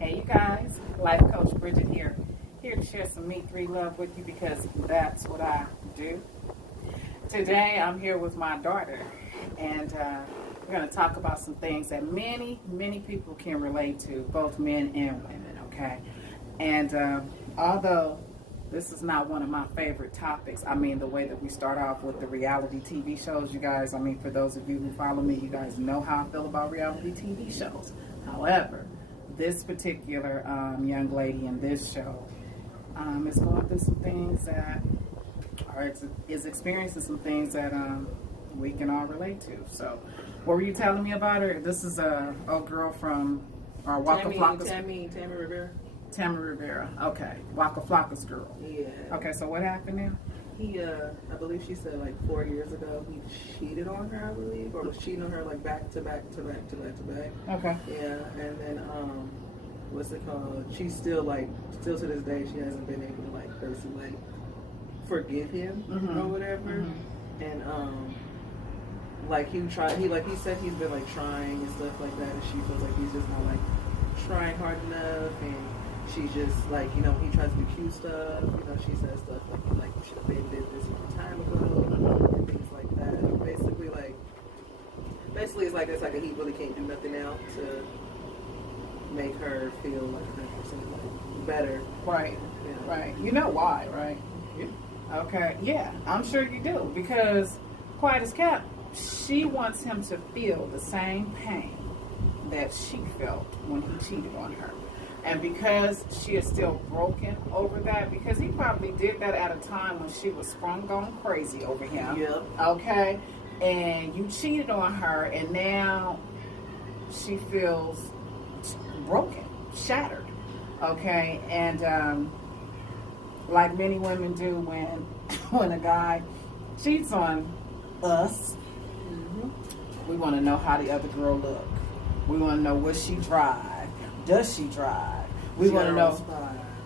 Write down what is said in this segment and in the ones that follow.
Hey you guys, Life Coach Bridget here to share some meat, three love with you because that's what I do. Today I'm here with my daughter and we're going to talk about some things that many people can relate to, both men and women, okay? And although this is not one of my favorite topics, I mean the way that we start off with the reality TV shows, you guys, I mean for those of you who follow me, you guys know how I feel about reality TV shows. However, this particular young lady in this show is going through some things that, or is experiencing some things that we can all relate to. So, what were you telling me about her? This is a old girl from Waka Flocka's. Tammy Rivera. Tammy Rivera. Okay, Waka Flocka's girl. Yeah. Okay, so what happened now? He, I believe she said like 4 years ago he cheated on her, I believe, or was cheating on her like back to back. Okay. Yeah, and then what's it called? She's still to this day she hasn't been able to like basically like forgive him or whatever. And like he said he's been like trying and stuff like that, and she feels like he's just not like trying hard enough, and she just like, you know, he tries to do cute stuff, you know, she says stuff like you should have been did this a long time ago and things like that. Basically it's like he really can't do nothing else to make her feel like 100% like better. Right. Yeah. Right. You know why, right? Yeah. Okay. Yeah, I'm sure you do, because quiet as kept, she wants him to feel the same pain that she felt when he cheated on her. And because she is still broken over that, because he probably did that at a time when she was sprung on crazy over him. Yep. Okay? And you cheated on her, and now she feels broken, shattered. Okay? And like many women do when a guy cheats on us, we want to know how the other girl look. We want to know, what she drive? Does she drive? We want to know.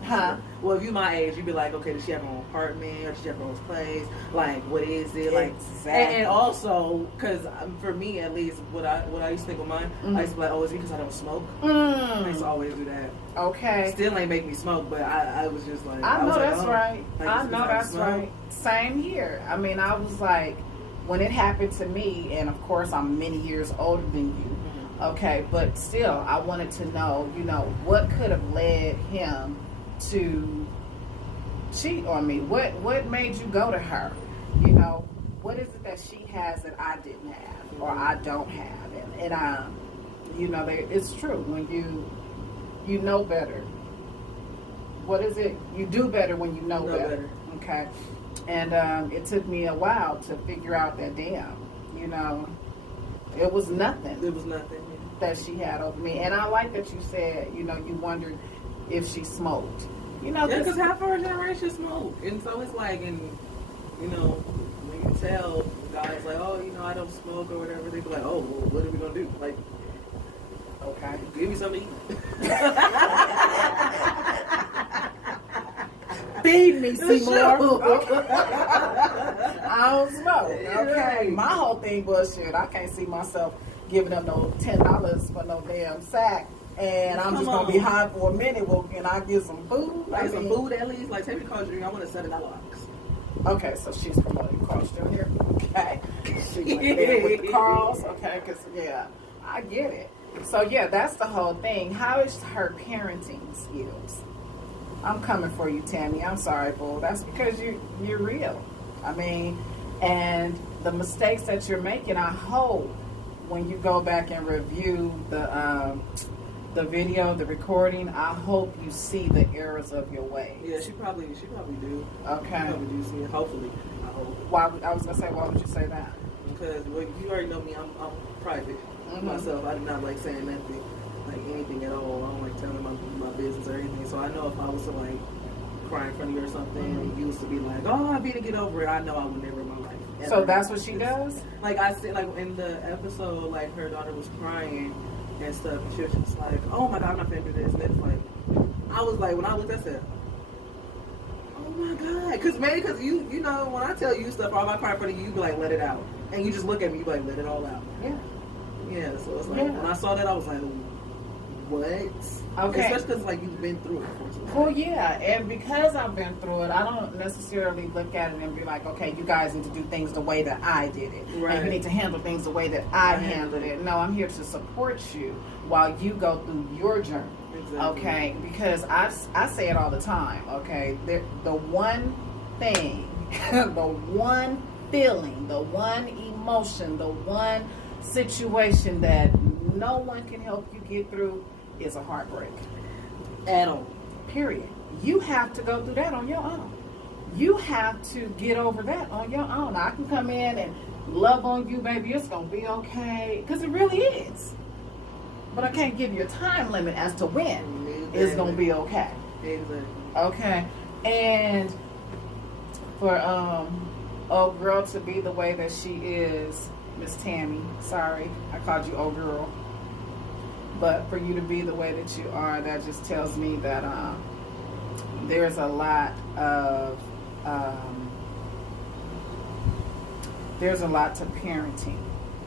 Huh? Well, if you're my age, you'd be like, okay, does she have her own apartment, or does she have her own place? Like, what is it? Like, exactly. And also, because for me at least, what I used to think of mine, I used to be like, oh, it's because I don't smoke. I used to always do that. Okay. Still ain't make me smoke, but I was just like, I know that's like, oh, right. like, I know that's right. Same here. I mean, I was like, when it happened to me, and of course I'm many years older than you. Okay, but still, I wanted to know, you know, what could have led him to cheat on me? What made you go to her? You know, what is it that she has that I didn't have or I don't have? And you know, it's true. When you know better. What is it? You do better when you know better. Okay, and it took me a while to figure out that, damn, you know, it was nothing. It was nothing that she had over me. And I like that you said, you know, you wondered if she smoked. You know, yeah, because half our generation smoke, and so it's like, and you know, when you tell guys like, oh, you know, I don't smoke or whatever, they be like, oh, well, what are we gonna do? Like, okay, give me something to eat. Feed me, Seymour. Okay. I don't smoke. Okay. My whole thing was, shit, I can't see myself giving up no $10 for no damn sack, and I'm just gonna be high for a minute. Well, can I get some food? Like some food at least. Like, take me to Coach Drink. I want to $7. Okay, so she's promoting Coach Junior. Okay, she went there with the Carls. Okay, because yeah, I get it. So yeah, that's the whole thing. How is her parenting skills? I'm coming for you, Tammy. I'm sorry, boo. That's because you're real. I mean, and the mistakes that you're making, I hope when you go back and review the video, the recording, I hope you see the errors of your ways. Yeah, she probably do. Okay. She probably do see it. Hopefully, I hope. Why would you say that? Because you already know me. I'm private myself. I do not like saying nothing, like anything at all. I don't like telling my business or anything. So I know if I was to like cry in front of you or something, and you used to be like, oh, I need to get over it, I know I would never in my life. So that's what she does? Like I said, like in the episode, like her daughter was crying and stuff, and she was just like, oh my God, I'm not finna do this. And it's like, I was like, when I looked, I said, oh my God. Because you know, when I tell you stuff, or I'm not crying in front of you, you be like, let it out. And you just look at me, you be like, let it all out. Yeah. Yeah, so it's like, when I saw that, I was like, ooh. what? Okay. Especially because, like, you've been through it before. Well, yeah, and because I've been through it, I don't necessarily look at it and be like, okay, you guys need to do things the way that I did it. Right. And you need to handle things the way that I handled it. No, I'm here to support you while you go through your journey. Exactly. Okay? Because I say it all the time, okay? The one thing, the one feeling, the one emotion, the one situation that no one can help you get through is a heartbreak. At all. Period. You have to go through that on your own. You have to get over that on your own. I can come in and love on you, baby. It's going to be okay. Because it really is. But I can't give you a time limit as to when it's going to be okay. Exactly. Okay. And for old girl to be the way that she is, Miss Tammy, sorry, I called you old girl. But for you to be the way that you are, that just tells me that there's a lot of to parenting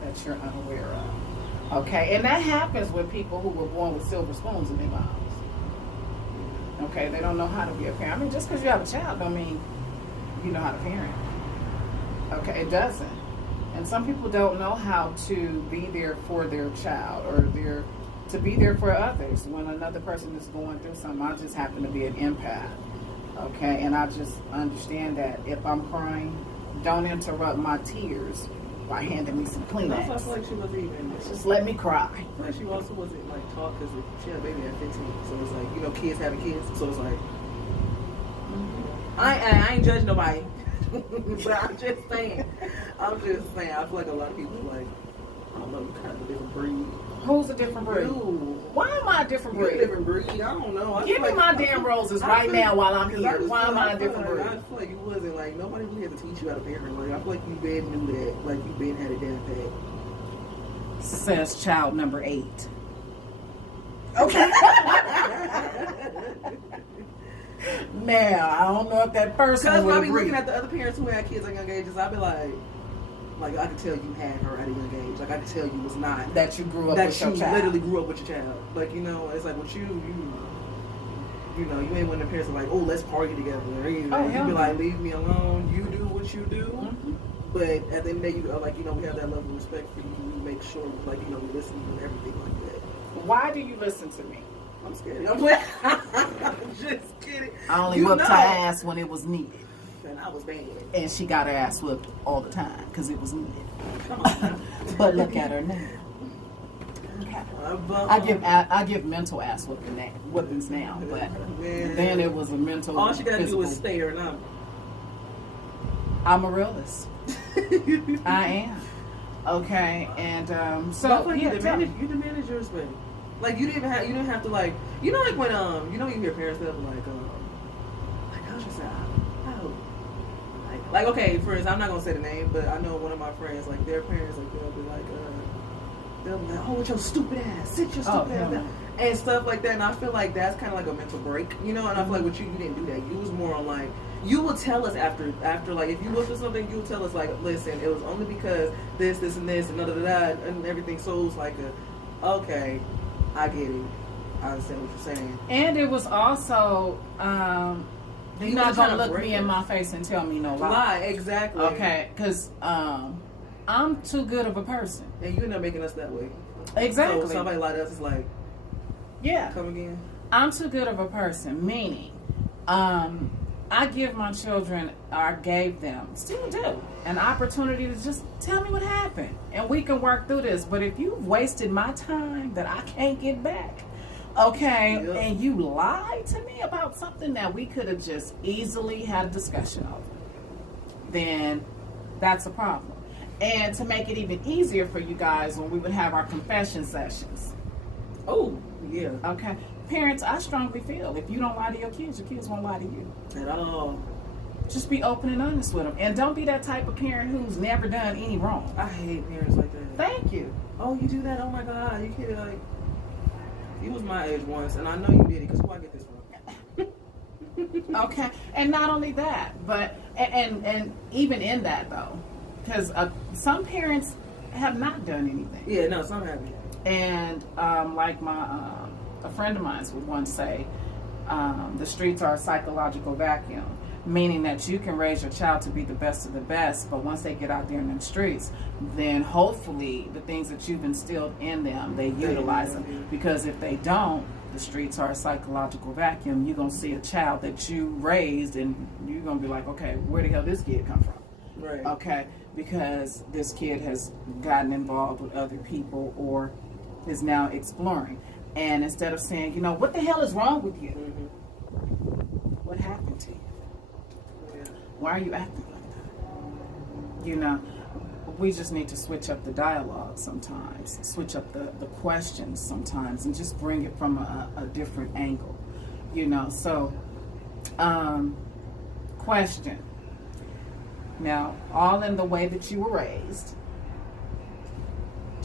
that you're unaware of. Okay, and that happens with people who were born with silver spoons in their mouths. Okay, they don't know how to be a parent. I mean, just because you have a child don't mean you know how to parent. Okay, it doesn't. And some people don't know how to be there for their child or to be there for others when another person is going through something. I just happen to be an empath. Okay, and I just understand that if I'm crying, don't interrupt my tears by handing me some Kleenex. I feel like she wasn't even. Just let me cry. I feel like she also wasn't like taught because she had a baby at 15, so it's like, you know, kids having kids, so it's like, I ain't judging nobody, but I'm just saying. I feel like a lot of people like, I don't know, you kind of a different breed. Who's a different breed? You. Why am I a different breed? You're a different breed. I don't know. Give me my damn roses right now while I'm here. Why am I a different breed? I feel like you wasn't like, nobody really had to teach you how to parent. Like, I feel like you been knew that. Like, you been had it down pat. Says child number 8. Okay. Now, I don't know if that person Because would when I be agree. looking at the other parents who had kids at young ages, I'd be like I could tell you had her at a young age. Like, I could tell you was not. That you grew up that with you your child. literally grew up with your child. Like, you know, it's like with you know, you ain't one of the parents that are like, oh, let's party together. Or anything. Oh, You hell be no. like, leave me alone. You do what you do. Mm-hmm. But at the end of the day, you like, you know, we have that level of respect for you. We make sure, like, you know, we listen to you and everything like that. Why do you listen to me? I'm scared. I'm just kidding. I only whooped her ass when it was needed. And I was bad. And she got her ass whooped all the time because it was needed. Come on. But look at her now. Okay. I give mental ass whoopings now, but then it was a mental. All she gotta physical. do is stay or not. I'm a realist. I am. Okay, and so I feel like yeah, you manage yours, but like you didn't have to like, you know, like when you know, you hear parents that are like I was just saying, like okay, for instance, I'm not gonna say the name, but I know one of my friends, like their parents, like they'll be like oh, with your stupid ass, sit your stupid ass down, and stuff like that. And I feel like that's kind of like a mental break, you know. And I feel like with you didn't do that. You was more on like, you will tell us after like if you look for something, you will tell us like, listen, it was only because this and this and da da da and everything. So it was like okay, I get it, I understand what you're saying. And it was also you're not gonna look me in my face and tell me no lie. Exactly. Okay, because I'm too good of a person. And you end up making us that way. Exactly. So somebody like us is like, yeah, come again. I'm too good of a person, meaning I give my children, or gave them, still do, an opportunity to just tell me what happened. And we can work through this. But if you've wasted my time that I can't get back, okay, yep, and you lied to me about something that we could have just easily had a discussion over, then that's a problem. And to make it even easier for you guys when we would have our confession sessions. Oh, yeah. Okay. Parents, I strongly feel if you don't lie to your kids won't lie to you. At all. Just be open and honest with them. And don't be that type of parent who's never done any wrong. I hate parents like that. Thank you. Oh, you do that? Oh my God. You can't, like, you was my age once, and I know you did it, because who I get this from? Okay. And not only that, but, and even in that though, because some parents have not done anything. Yeah, no, some haven't. And like my a friend of mine would once say, the streets are a psychological vacuum, meaning that you can raise your child to be the best of the best, but once they get out there in the streets, then hopefully the things that you've instilled in them, they utilize them. Because if they don't, the streets are a psychological vacuum. You're going to see a child that you raised, and you're going to be like, okay, where the hell this kid come from? Right. Okay, because this kid has gotten involved with other people or is now exploring. And instead of saying, you know, what the hell is wrong with you? What happened to you? Why are you acting like that? You know, we just need to switch up the dialogue sometimes, switch up the questions sometimes, and just bring it from a different angle, you know. So, question. Now, all in the way that you were raised,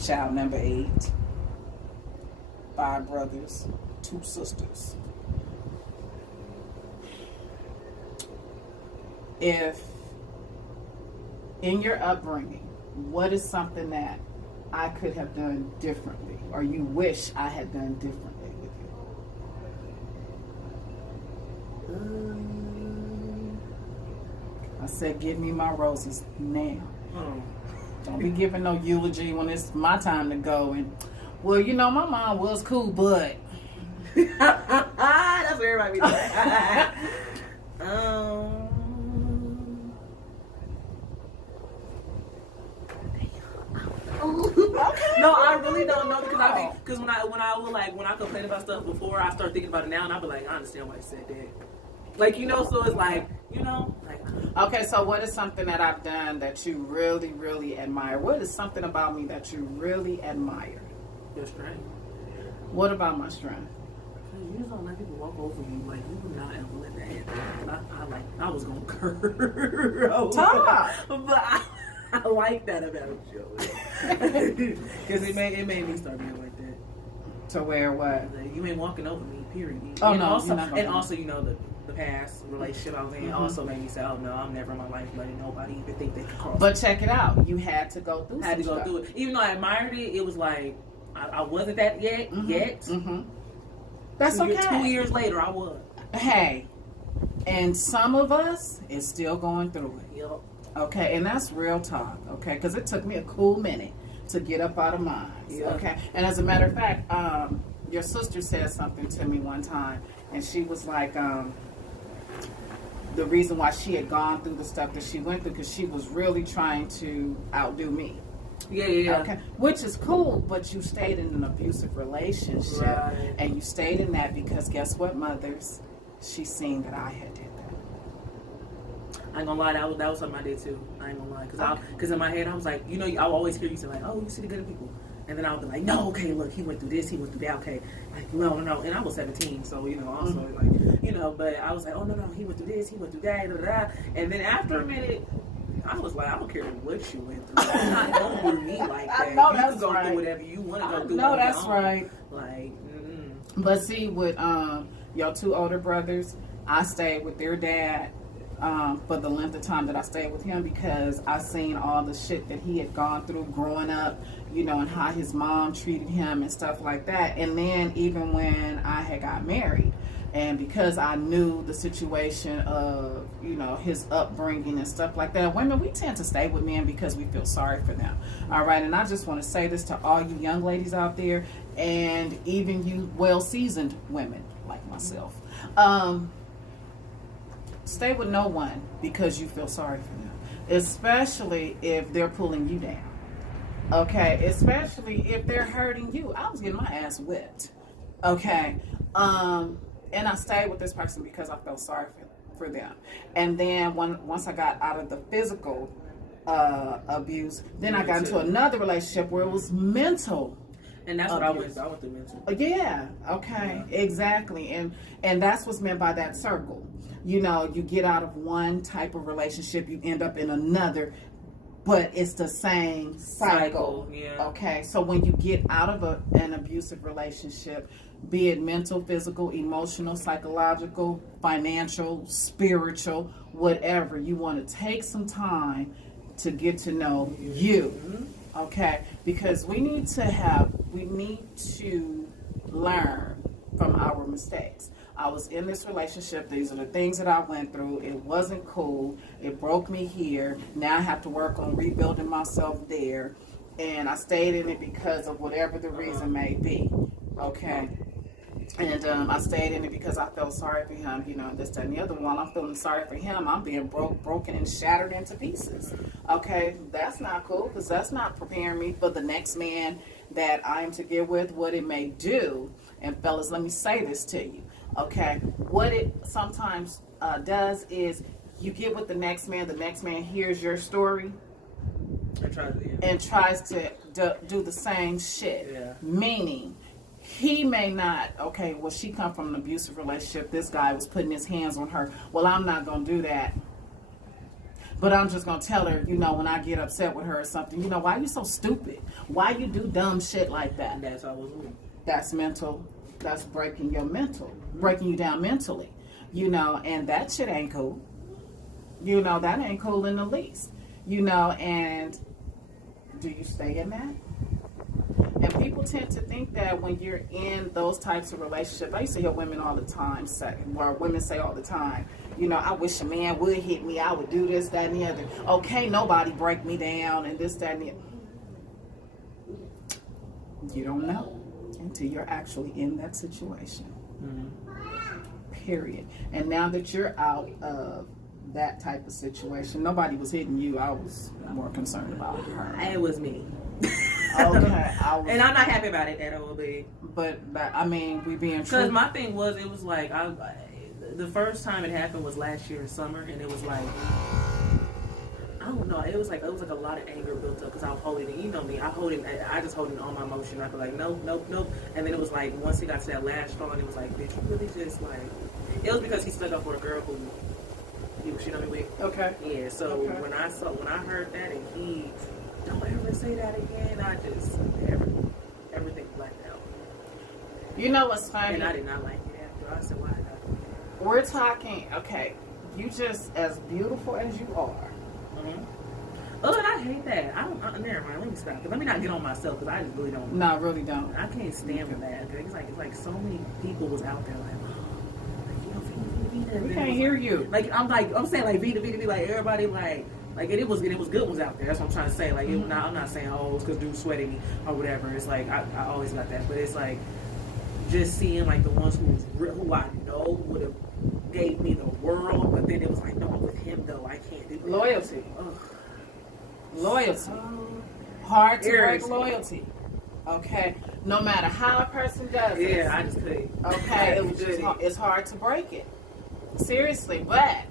child number 8, 5 brothers, 2 sisters. If in your upbringing, what is something that I could have done differently, or you wish I had done differently with you? I said, give me my roses now. Don't be giving no eulogy when it's my time to go. And, well, you know, my mom was cool, but. That's what everybody be doing. No, I really don't know, because when I complain about stuff before, I start thinking about it now, and I be like, I understand why I said that. Like, you know, so it's like, you know, like. Okay, so what is something that I've done that you really, really admire? What is something about me that you really admire? Your strength. What about my strength? You just don't let people walk over you. Like, you would not ever let that happen. I was gonna curse. But I like that about you. Because it made me start being like that. To where what? Like, you ain't walking over me, period. Oh, and no. Also, you know, the past relationship I was in also made me say, oh, no, I'm never in my life letting nobody even think they could cross. But check it out. You had to go through it. Even though I admired it, it was like, I wasn't that yet. That's okay. 2 years later, I was. Hey, and some of us is still going through it. Yep. Okay, and that's real talk, okay? Because it took me a cool minute to get up out of mine, okay? And as a matter of fact, your sister said something to me one time, and she was like, the reason why she had gone through the stuff that she went through, because she was really trying to outdo me. Yeah. Okay, which is cool, but you stayed in an abusive relationship, right. And you stayed in that because guess what, mothers? She seen that I had did that. I ain't gonna lie, that was something I did too. I ain't gonna lie, because in my head I was like, you know, I will always hear you say like, oh, you see the good in people, and then I would be like, no, okay, look, he went through this, he went through that, okay, like no, and I was 17, so you know, also like, you know, but I was like, oh no, he went through this, he went through that, and then after a minute, I was like, I don't care what you went through. You're not gonna do me like that. I know you that's can go right. through whatever you want to go through. No, that's right. Like, But see, with your 2 older brothers, I stayed with their dad for the length of time that I stayed with him because I seen all the shit that he had gone through growing up, you know, and how his mom treated him and stuff like that. And then even when I had got married, and because I knew the situation of, you know, his upbringing and stuff like that, women, we tend to stay with men because we feel sorry for them. All right, and I just want to say this to all you young ladies out there, and even you well-seasoned women like myself. Stay with no one because you feel sorry for them, especially if they're pulling you down. Okay, especially if they're hurting you. I was getting my ass whipped. Okay, and I stayed with this person because I felt sorry for them. And then once I got out of the physical abuse, then I got into another relationship where it was mental. And that's what I went through mental. Yeah, okay, yeah. Exactly. And that's what's meant by that circle. You know, you get out of one type of relationship, you end up in another, but it's the same cycle. Yeah. Okay, so when you get out of an abusive relationship, be it mental, physical, emotional, psychological, financial, spiritual, whatever, you want to take some time to get to know you. Okay, because we need to learn mistakes. I was in this relationship. These are the things that I went through. It wasn't cool. It broke me here. Now I have to work on rebuilding myself there. And I stayed in it because of whatever the reason may be. Okay. And I stayed in it because I felt sorry for him, you know, this, that, and the other one. I'm feeling sorry for him. I'm being broken and shattered into pieces. Okay, that's not cool, because that's not preparing me for the next man that I am to get with, what it may do. And fellas, let me say this to you. Okay, what it sometimes does is you get with the next man hears your story and tries to do the same shit. Yeah. Meaning, he may not, okay, well, she come from an abusive relationship. This guy was putting his hands on her. Well, I'm not going to do that. But I'm just going to tell her, you know, when I get upset with her or something, you know, why you so stupid? Why you do dumb shit like that? That's always me. That's mental. That's breaking your mental. Breaking you down mentally. You know, and that shit ain't cool. You know, that ain't cool in the least. You know, and do you stay in that? And people tend to think that when you're in those types of relationships, I used to hear women all the time say, or women say all the time, you know, I wish a man would hit me, I would do this, that, and the other. Okay, nobody break me down and this, that, and the other. You don't know until you're actually in that situation. Period. And now that you're out of that type of situation, nobody was hitting you. I was more concerned about her. It was me. Okay, and I'm not happy about it at all. But I mean, we being true. Because my thing was, it was like the first time it happened was last year in summer, and it was like, I don't know. It was like a lot of anger built up because I was holding it. You know me, I just holding all my emotion. I was like, nope. And then it was like, once he got to that last straw, and it was like, did you really just like? It was because he stuck up for a girl who he was shooting on me with. Okay. Yeah. So okay. when I heard that, and he. Don't ever say that again. I just everything blacked out. You know what's funny? And I did not like it after. I said, why not? We're talking. Okay, you just as beautiful as you are. Oh, and I hate that. I don't. Never mind. Let me stop. Cause let me not get on myself. Cause I just really don't. No, I really don't. I can't stand for that. Cause it's like so many people was out there like. We can't hear you. Like I'm saying like Vita, like everybody like it was good ones out there. That's what I'm trying to say. Like I'm not saying it's because dude's sweating me or whatever. It's like I always got that, but it's like just seeing like the ones who I know would have gave me the world, but then it was like no, I'm with him though. I can't do that. Loyalty. Loyalty. Hard to break loyalty. Okay, no matter how a person does it. Yeah, I just couldn't. Okay, it's hard to break it. Seriously, but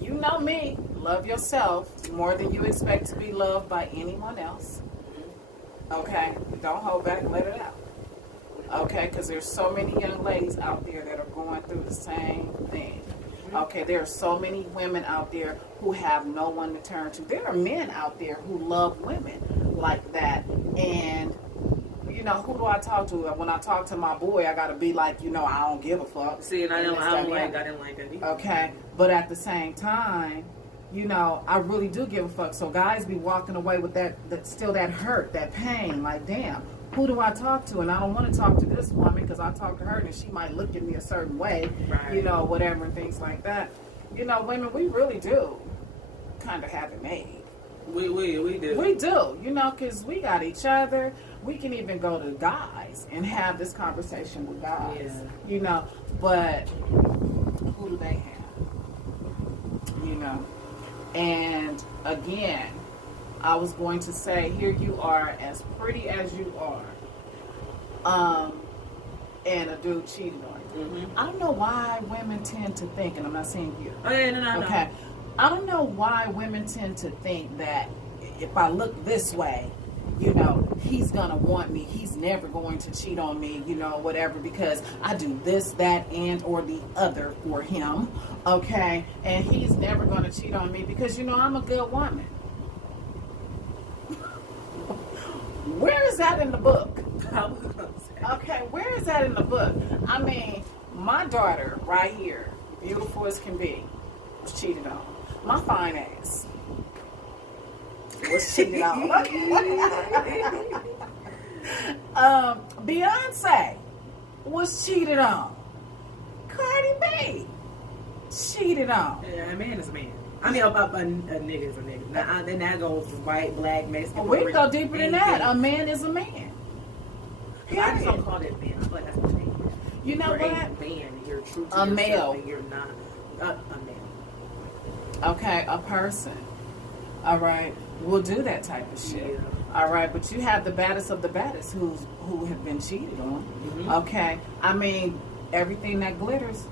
you know me. Love yourself more than you expect to be loved by anyone else. Okay, don't hold back. Let it out. Okay, because there's so many young ladies out there that are going through the same thing. Okay, there are so many women out there who have no one to turn to. There are men out there who love women like that, and you know, who do I talk to? When I talk to my boy, I gotta be like, you know, I don't give a fuck. See, and I didn't like that either. Okay, but at the same time, you know, I really do give a fuck. So guys be walking away with that still that hurt, that pain. Like, damn, who do I talk to? And I don't want to talk to this woman because I talk to her and she might look at me a certain way, right. You know, whatever and things like that. You know, women, we really do kind of have it made. We do. We do, you know, because we got each other. We can even go to guys and have this conversation with guys, you know. But who do they have? You know. And again, I was going to say, here you are, as pretty as you are, and a dude cheated on you. Mm-hmm. I don't know why women tend to think, and I'm not saying you. Oh yeah, no. Okay. I don't know why women tend to think that if I look this way, you know, he's gonna want me. He's never going to cheat on me, you know, whatever, because I do this, that, and or the other for him, okay? And he's never gonna cheat on me because, you know, I'm a good woman. Where is that in the book? Okay, where is that in the book? I mean, my daughter right here, beautiful as can be, was cheated on. My fine ass was cheated on. Beyonce was cheated on. Cardi B cheated on. Yeah, a man is a man. I mean, a nigga is a nigga. Now, then that goes white, black, Mexican. We can go deeper than that. A man is a man. I just don't call that man. I feel like that's a man. You know you're what? A man. You're true to a yourself male. And you're not a man. Okay, a person. All right, we'll do that type of shit. Yeah. All right, but you have the baddest of the baddest who have been cheated on. Mm-hmm. Okay, I mean, everything that glitters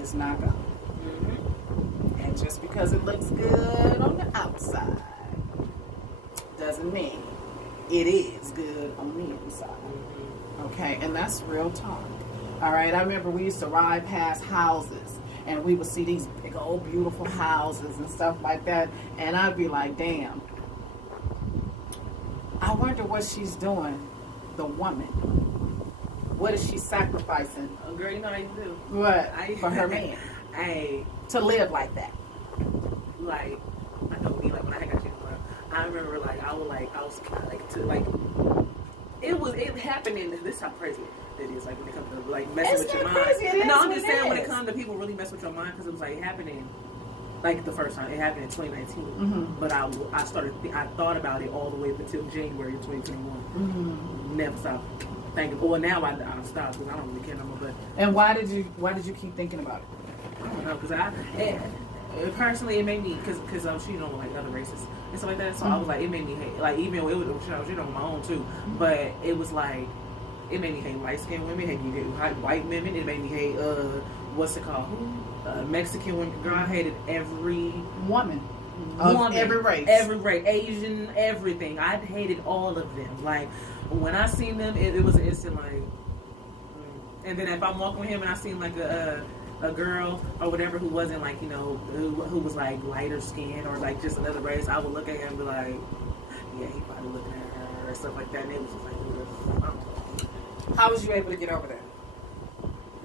is not gold. Mm-hmm. And just because it looks good on the outside doesn't mean it is good on the inside. Mm-hmm. Okay, and that's real talk. All right, I remember we used to ride past houses and we would see these big old beautiful houses and stuff like that, and I'd be like, damn, I wonder what she's doing, the woman. What is she sacrificing? Oh, girl, you know how you do. What? For her man. To live like that. Like, I know me, like, when I got you, I remember, like, I was kind of, like, to, like, it happened in, this is how crazy it is, like, when it comes to, like, messing with your mind. No, I'm just saying, when it comes to people really mess with your mind, because it was, like, happening, like, the first time. It happened in 2019. Mm-hmm. But I thought about it all the way up until January of 2021. Mm-hmm. Never stopped thinking. Well, now I stopped because I don't really care no more. But and why did you keep thinking about it? I don't know, because personally it made me, because I was cheating on like other races and stuff like that. So I was like, it made me hate, like, even though I was cheating on my own too, but it was like, it made me hate light skinned women, it made me hate white women, it made me hate what's it called? Mexican women. Girl, I hated every woman. Every race, Asian, everything. I hated all of them. Like, when I seen them, it was an instant like. And then if I'm walking with him and I seen like a girl or whatever who wasn't like, you know, who was like lighter skinned or like just another race, I would look at him and be like, yeah, he probably looking at her or stuff like that. And it was just like, how was you able to get over that?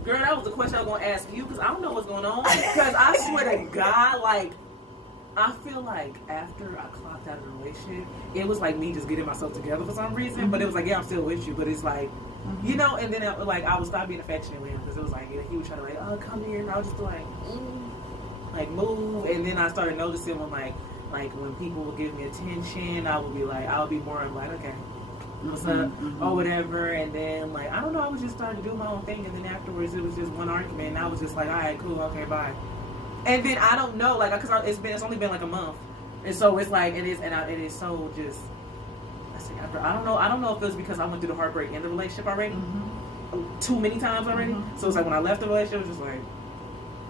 Girl, that was the question I was going to ask you because I don't know what's going on. Because I swear to God, like, I feel like after I clocked out of the relationship, it was like me just getting myself together for some reason. Mm-hmm. But it was like, yeah, I'm still with you. But it's like, mm-hmm. you know, and then like I would stop being affectionate with him because it was like, he would try to like, oh, come here. And I would just be like move. And then I started noticing when like when people would give me attention, I would be more like, okay, what's up, or whatever. And then like, I don't know, I was just starting to do my own thing. And then afterwards, it was just one argument. And I was just like, all right, cool, okay, bye. And then I don't know, like, because it's only been like a month, and so it's like it is so just. I don't know if it was because I went through the heartbreak in the relationship already, too many times already. Mm-hmm. So it's like when I left the relationship, it was just like,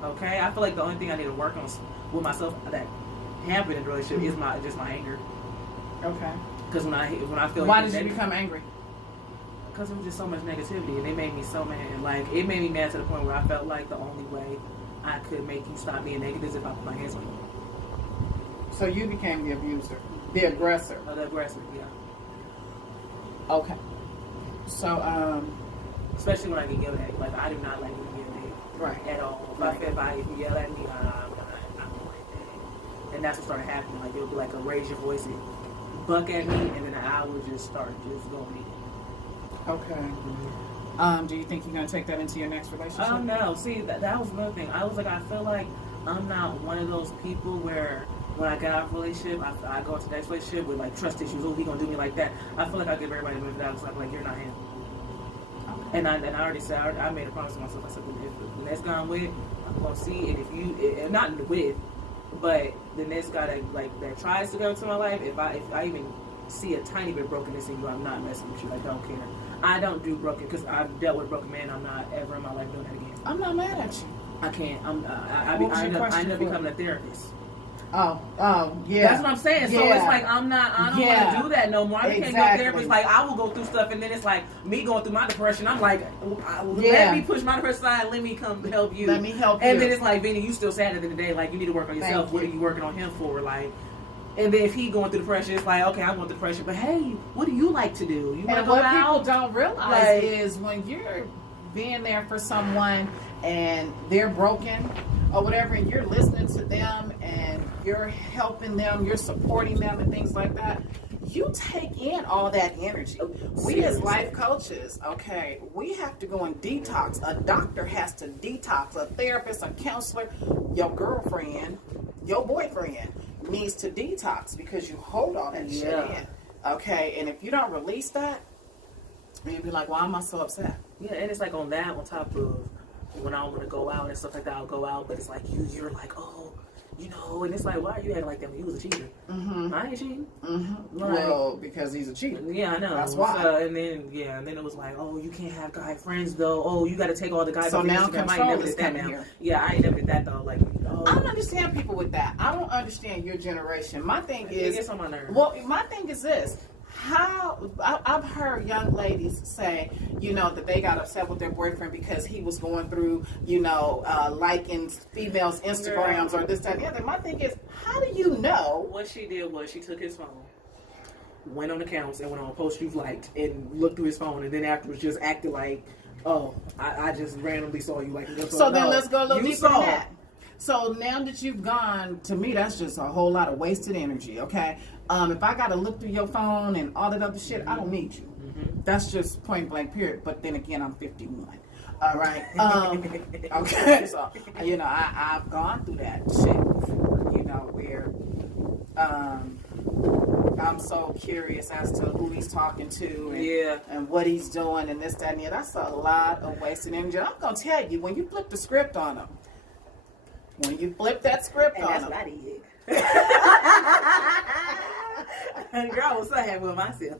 okay. I feel like the only thing I need to work on with myself that happened in the relationship is my anger. Okay. Because when I feel why did you become angry? Because there was just so much negativity, and it made me so mad. Like, it made me mad to the point where I felt like the only way I could make you stop being negative is if I put my hands on you. So you became the abuser, the aggressor. Oh, the aggressor, yeah. Okay. So, especially when I get yelled at, like, I do not like being yelled at. Right. At all. If you yell at me, I don't like that. And that's what started happening. Like, it would be like a raise your voice and buck at me, and then I would just start just going in. Okay. Mm-hmm. Do you think you're going to take that into your next relationship? No. See, that was another thing. I was like, I feel like I'm not one of those people where when I get out of a relationship, I go into the next relationship with like trust issues. Oh, he going to do me like that. I feel like I give everybody the benefit of the doubt. Like, you're not him. Okay. And I already said, I made a promise to myself. I said, if the next guy I'm with, I'm going to see. And if you, not with, but the next guy that tries to go into my life, if I even see a tiny bit of brokenness in you, I'm not messing with you. I don't care. I don't do broken because I've dealt with broken men. I'm not ever in my life doing that again. I'm not mad at you. I can't. I end up becoming a therapist. Oh, yeah. That's what I'm saying. Yeah. So it's like I don't want to do that no more. I can't go therapist. Like, I will go through stuff, and then it's like me going through my depression. I'm like, let me push my depression aside. Let me come help you. Let me help you. And then it's like, Vinny, you still sad at the end of the day. Like, you need to work on yourself. What are you working on him for? Like. And then if he going through depression, it's like, okay, I'm going through depression, but hey, what do you like to do? You want to go out? What people don't realize is when you're being there for someone and they're broken or whatever, and you're listening to them and you're helping them, you're supporting them and things like that, you take in all that energy. We as life coaches, okay, we have to go and detox. A doctor has to detox. A therapist, a counselor, your girlfriend, your boyfriend needs to detox because you hold all that shit in. Okay, and if you don't release that, you'll be like, why am I so upset? Yeah, and it's like on top of when I want to go out and stuff like that, I'll go out, but it's like you're like, oh, you know, and it's like, why are you acting like that when you was a cheater? I ain't cheating. Like, well, because he's a cheater. Yeah, I know. That's why. And then it was like, oh, you can't have guy friends though. Oh, you got to take all the guys. So now control is coming here. Yeah, I ain't never did that though. Like, I don't understand people with that. I don't understand your generation. My thing is, it's on my nerves. Well, my thing is this. I've heard young ladies say, you know, that they got upset with their boyfriend because he was going through, you know, liking females' Instagrams or this, that, and the other. My thing is, how do you know? What she did was she took his phone, went on accounts, and went on post you've liked, and looked through his phone, and then afterwards just acted like, oh, I just randomly saw you like this. So then let's go a little deeper than that. So now that you've gone, to me, that's just a whole lot of wasted energy, okay? If I got to look through your phone and all that other shit, I don't need you. That's just point blank, period. But then again, I'm 51. All right? Okay, so, you know, I've gone through that shit before, you know, where I'm so curious as to who he's talking to and what he's doing and this, that, and the other. That's a lot of wasted energy. I'm going to tell you, when you flip the script on him, when you flip that script on him. That's what I did. And girl, I was so happy with myself.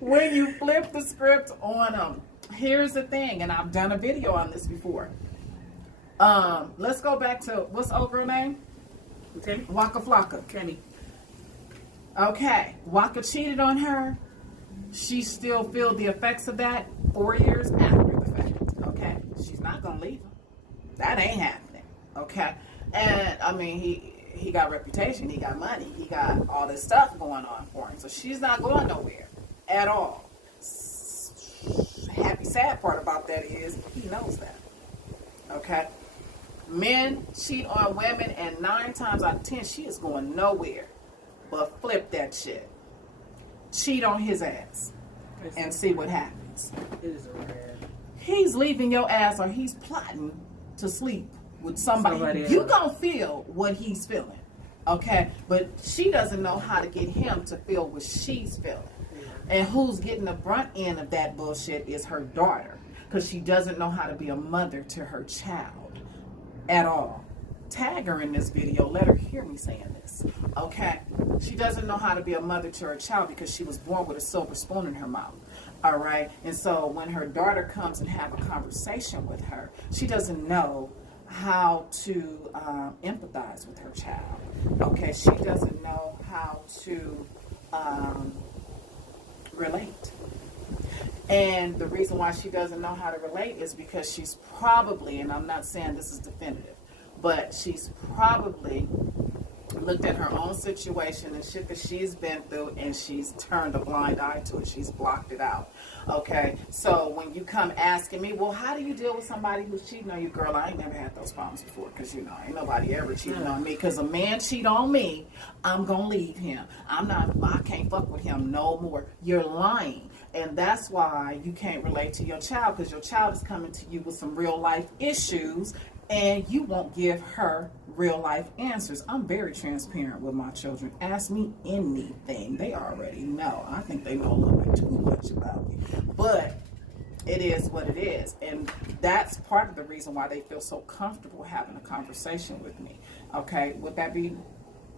When you flip the script on them, here's the thing, and I've done a video on this before. Let's go back to, what's the old girl name? Tammy? Waka Flocka. Tammy. Okay, Waka cheated on her. She still feel the effects of that 4 years after the fact. Okay, she's not gonna leave him. That ain't happening. Okay, and I mean he got reputation, he got money, he got all this stuff going on for him. So she's not going nowhere at all. Happy, sad part about that is he knows that. Okay, men cheat on women, and 9 times out of 10 she is going nowhere. But flip that shit. Cheat on his ass and see what happens. It is a rare. He's leaving your ass, or he's plotting to sleep with somebody you gonna feel what he's feeling, okay? But she doesn't know how to get him to feel what she's feeling. And who's getting the brunt end of that bullshit is her daughter, because she doesn't know how to be a mother to her child at all. Tag her in this video, let her hear me saying this, okay? She doesn't know how to be a mother to her child because she was born with a silver spoon in her mouth. All right, and so when her daughter comes and have a conversation with her, she doesn't know how to empathize with her child. Okay, she doesn't know how to relate. And the reason why she doesn't know how to relate is because she's probably, and I'm not saying this is definitive, but she's probably looked at her own situation and shit that she's been through, and she's turned a blind eye to it. She's blocked it out. Okay, so when you come asking me, well, how do you deal with somebody who's cheating on you? Girl, I ain't never had those problems before, because, you know, ain't nobody ever cheating on me. Because a man cheat on me, I'm gonna leave him. I can't fuck with him no more. You're lying. And that's why you can't relate to your child, because your child is coming to you with some real life issues, and you won't give her real life answers. I'm very transparent with my children. Ask me anything. They already know. I think they know a little bit too much about me. But it is what it is. And that's part of the reason why they feel so comfortable having a conversation with me. Okay, would that be,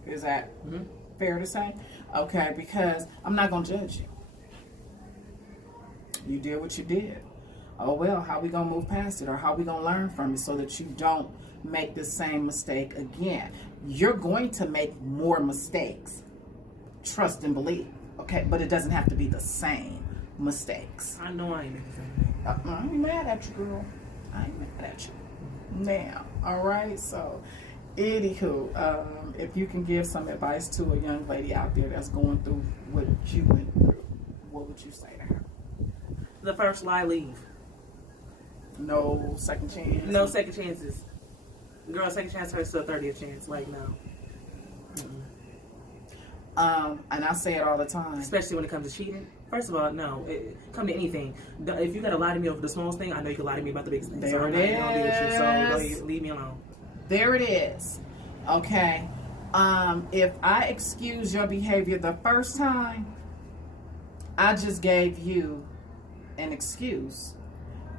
is that fair to say? Okay, because I'm not going to judge you. You did what you did. Oh well, how we gonna move past it, or how we gonna learn from it so that you don't make the same mistake again? You're going to make more mistakes. Trust and believe. Okay, but it doesn't have to be the same mistakes. I know I ain't making the same thing. I ain't mad at you, girl. I ain't mad at you. Now, all right. So, anywho, if you can give some advice to a young lady out there that's going through what you went through, what would you say to her? The first lie, leave. No second chance. No second chances. Girl, second chance hurts to a 30th chance. Like, no. And I say it all the time. Especially when it comes to cheating. First of all, no. Come to anything. If you got to lie to me over the smallest thing, I know you can lie to me about the biggest thing. There so it I'm not gonna deal with you. So is. leave me alone. There it is. Okay. If I excuse your behavior the first time, I just gave you an excuse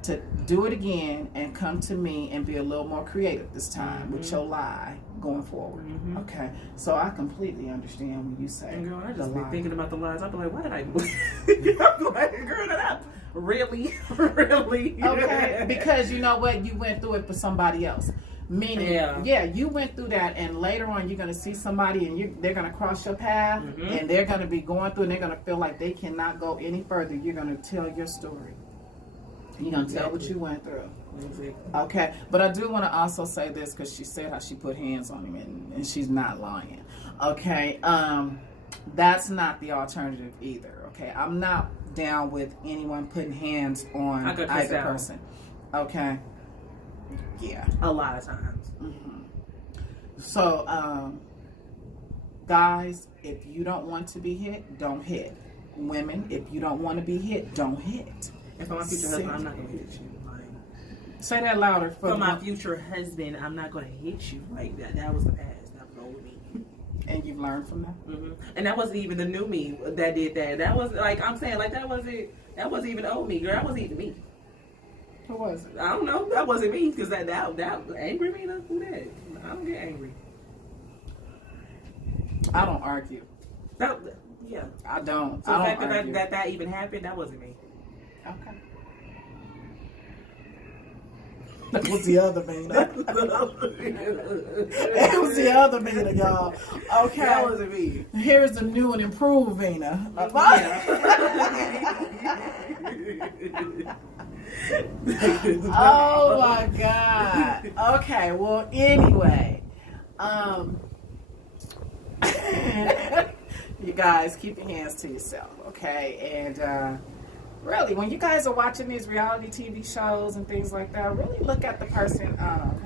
to do it again and come to me and be a little more creative this time with your lie going forward. Okay, so I completely understand when you say, and girl, I just be thinking about the lies. I'll be like, why did I believe? I'm like, girl, that really? Okay, because you know what, you went through it for somebody else. Meaning, yeah, you went through that, and later on you're going to see somebody and they're going to cross your path, and they're going to be going through, and they're going to feel like they cannot go any further. You're going to tell your story. You're going to tell what you went through. Exactly. Okay, but I do want to also say this, because she said how she put hands on him, and she's not lying. Okay, that's not the alternative either. Okay, I'm not down with anyone putting hands on either person. Okay. Yeah. A lot of times. So, guys, if you don't want to be hit, don't hit. Women, if you don't want to be hit, don't hit. And for my future husband, I'm not going to hit you. Say that louder. For my future husband, I'm not going to hit you. Like that was the past. That was old me. And you've learned from that? And that wasn't even the new me that did that. That was, like, I'm saying, like, that wasn't even old me, girl. That wasn't even me. Who was it? I don't know. That wasn't me, because that angry me. Who that? I don't get angry. I don't argue. Yeah. I don't. So I the don't fact argue. that even happened, that wasn't me. Okay. That was the other Mina. That was the other Mina, y'all. Okay. That wasn't me. Here's the new and improved Mina. Oh my God. Okay, well, anyway. You guys, keep your hands to yourself, okay? And really, when you guys are watching these reality TV shows and things like that, really look at the person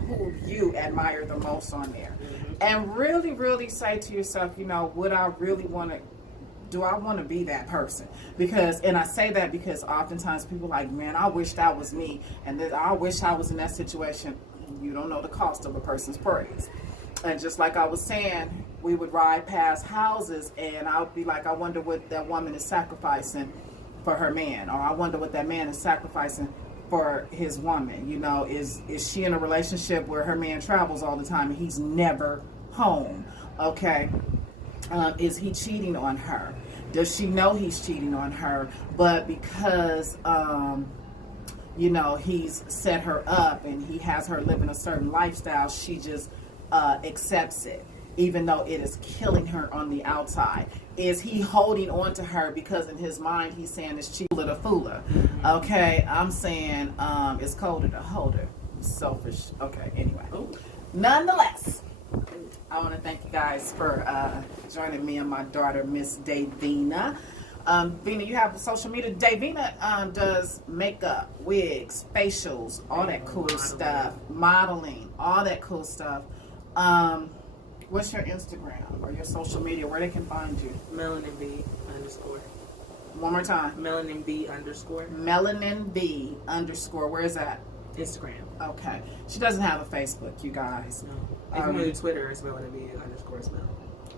who you admire the most on there. And really, really say to yourself, you know, would I really want to, do I want to be that person? Because, and I say that because oftentimes people are like, man, I wish that was me. And then I wish I was in that situation. You don't know the cost of a person's praise. And just like I was saying, we would ride past houses and I would be like, I wonder what that woman is sacrificing for her man, or I wonder what that man is sacrificing for his woman. You know, is she in a relationship where her man travels all the time and he's never home? Okay. Is he cheating on her? Does she know he's cheating on her? But because, you know, he's set her up and he has her living a certain lifestyle, she just accepts it, even though it is killing her on the outside. Is he holding on to her because in his mind he's saying it's cheaper to fool her? Okay, I'm saying it's colder to hold her. Selfish. Okay, anyway. Nonetheless, I want to thank you guys for joining me and my daughter, Miss DaVina. Vina, you have social media. DaVina does makeup, wigs, facials, all that cool stuff, modeling, all that cool stuff. What's your Instagram or your social media where they can find you? MelaninB_. One more time. MelaninB_. MelaninB_. Where is that? Instagram. Okay. She doesn't have a Facebook, you guys. No. If you want to do Twitter, it's MelaninB_.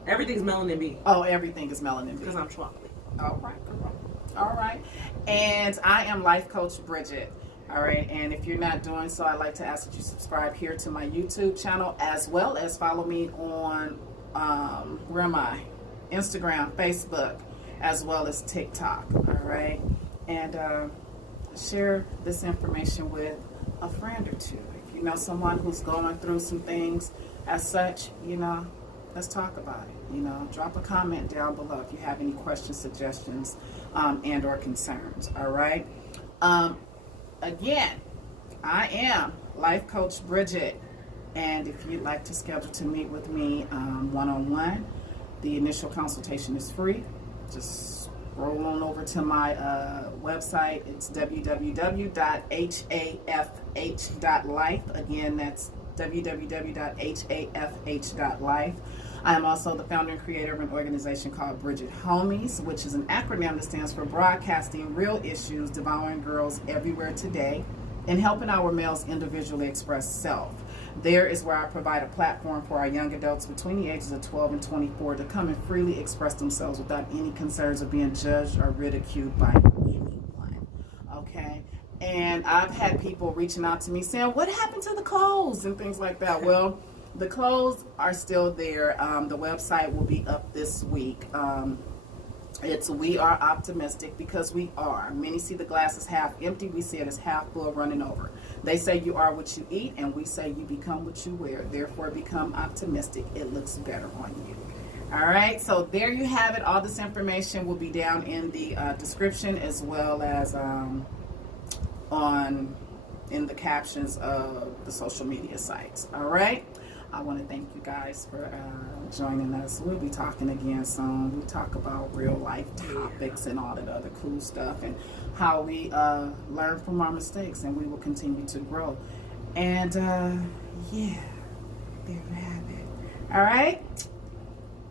Everything's MelaninB. Oh, everything is MelaninB. Because I'm chocolate. All right, girl. All right. And I am Life Coach Bridget. All right. And if you're not doing so, I'd like to ask that you subscribe here to my YouTube channel, as well as follow me on, where am I? Instagram, Facebook, as well as TikTok. All right. And share this information with a friend or two. If you know someone who's going through some things as such, you know, let's talk about it. You know, drop a comment down below if you have any questions, suggestions, and or concerns. All right. Again, I am Life Coach Bridget, and if you'd like to schedule to meet with me one-on-one, the initial consultation is free. Just roll on over to my website. It's www.hafh.life. Again, that's www.hafh.life. I am also the founder and creator of an organization called BridgetHomies, which is an acronym that stands for Broadcasting Real Issues Devouring Girls Everywhere Today and helping our males individually express self. There is where I provide a platform for our young adults between the ages of 12 and 24 to come and freely express themselves without any concerns of being judged or ridiculed by anyone. Okay? And I've had people reaching out to me saying, what happened to the clothes and things like that. Well, the clothes are still there. The website will be up this week. It's We Are Optimistic, because we are. Many see the glass as half empty. We see it as half full, running over. They say you are what you eat, and we say you become what you wear. Therefore, become optimistic. It looks better on you. All right, so there you have it. All this information will be down in the description, as well as in the captions of the social media sites. All right. I want to thank you guys for joining us. We'll be talking again soon. We talk about real life topics and all that other cool stuff, and how we learn from our mistakes, and we will continue to grow. And yeah, there you have it. All right.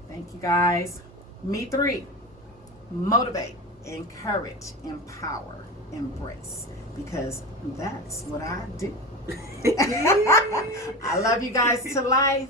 Thank you guys. Me 3. Motivate, encourage, empower, embrace, because that's what I do. I love you guys to life.